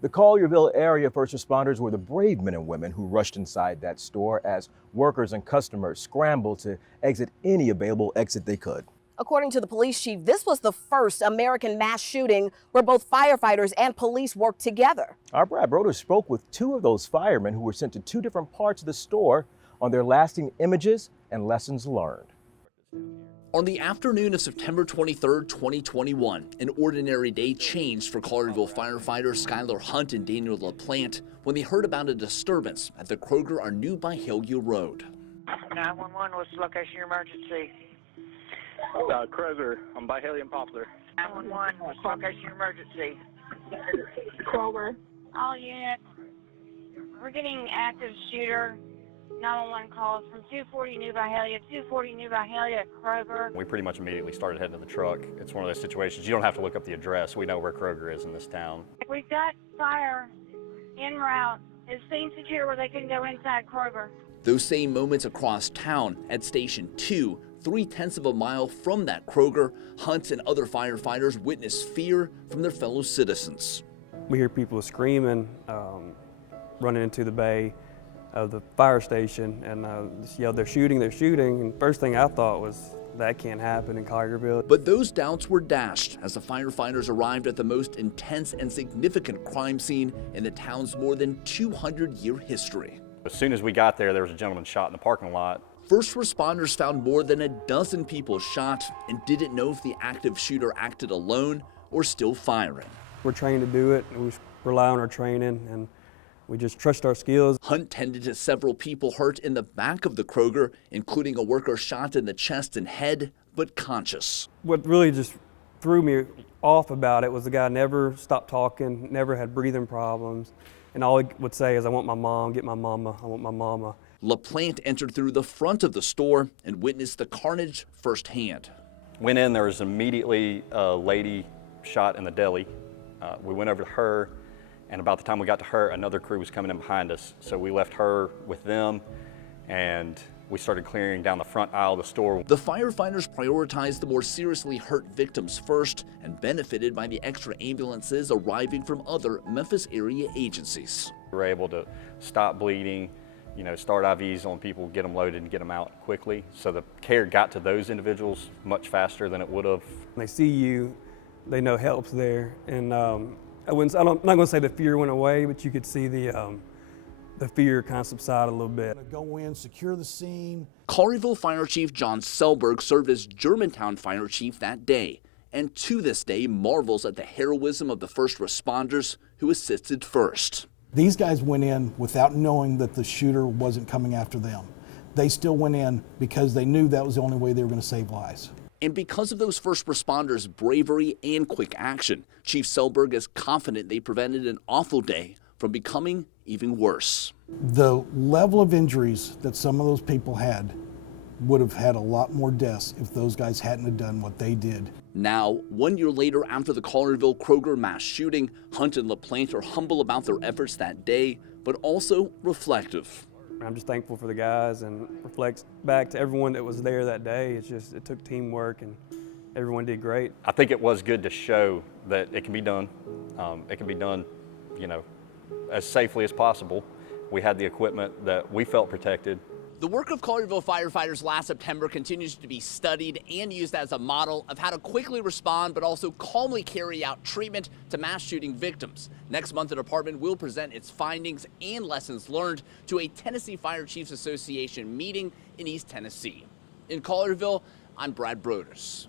The Collierville area first responders were the brave men and women who rushed inside that store as workers and customers scrambled to exit any available exit they could. According to the police chief, this was the first American mass shooting where both firefighters and police worked together. Our Brad Broders spoke with two of those firemen who were sent to two different parts of the store on their lasting images and lessons learned. On the afternoon of September 23, 2021, an ordinary day changed for Collierville firefighters Skylar Hunt and Daniel LaPlante when they heard about a disturbance at the Kroger on New Byhalia Road. 911, what's the location of your emergency? Kroger on Byhalia and Poplar. 911, what's the location of your emergency? Kroger. All units, we're getting active shooter 911 calls from 240 New Byhalia, 240 New Byhalia at Kroger. We pretty much immediately started heading to the truck. It's one of those situations, you don't have to look up the address. We know where Kroger is in this town. We've got fire en route. It's staying secure where they couldn't go inside Kroger. Those same moments across town at Station 2, 3/10 of a mile from that Kroger, Hunt and other firefighters witnessed fear from their fellow citizens. We hear people screaming, running into the bay of the fire station, and just yelled, they're shooting, and first thing I thought was, that can't happen in Collierville. But those doubts were dashed as the firefighters arrived at the most intense and significant crime scene in the town's more than 200-year history. As soon as we got there, there was a gentleman shot in the parking lot. First responders found more than a dozen people shot and didn't know if the active shooter acted alone or still firing. We're trained to do it, and we rely on our training, and we just trust our skills. Hunt tended to several people hurt in the back of the Kroger, including a worker shot in the chest and head, but conscious. What really just threw me off about it was the guy never stopped talking, never had breathing problems, and all he would say is, I want my mom, get my mama, I want my mama. LaPlante entered through the front of the store and witnessed the carnage firsthand. Went in, there was immediately a lady shot in the deli. We went over to her, and about the time we got to her, another crew was coming in behind us. So we left her with them, and we started clearing down the front aisle of the store. The firefighters prioritized the more seriously hurt victims first and benefited by the extra ambulances arriving from other Memphis area agencies. We were able to stop bleeding, start IVs on people, get them loaded and get them out quickly. So the care got to those individuals much faster than it would have. When they see you, they know help's there. And I'm not going to say the fear went away, but you could see the fear kind of subside a little bit. Go in, secure the scene. Collierville Fire Chief John Selberg served as Germantown Fire Chief that day, and to this day marvels at the heroism of the first responders who assisted first. These guys went in without knowing that the shooter wasn't coming after them. They still went in because they knew that was the only way they were going to save lives. And because of those first responders' bravery and quick action, Chief Selberg is confident they prevented an awful day from becoming even worse. The level of injuries that some of those people had would have had a lot more deaths if those guys hadn't have done what they did. Now, 1 year later after the Collierville Kroger mass shooting, Hunt and LaPlante are humble about their efforts that day, but also reflective. I'm just thankful for the guys and reflects back to everyone that was there that day. It took teamwork and everyone did great. I think it was good to show that it can be done. It can be done, as safely as possible. We had the equipment that we felt protected. The work of Collierville firefighters last September continues to be studied and used as a model of how to quickly respond but also calmly carry out treatment to mass shooting victims. Next month, the department will present its findings and lessons learned to a Tennessee Fire Chiefs Association meeting in East Tennessee. In Collierville, I'm Brad Broders.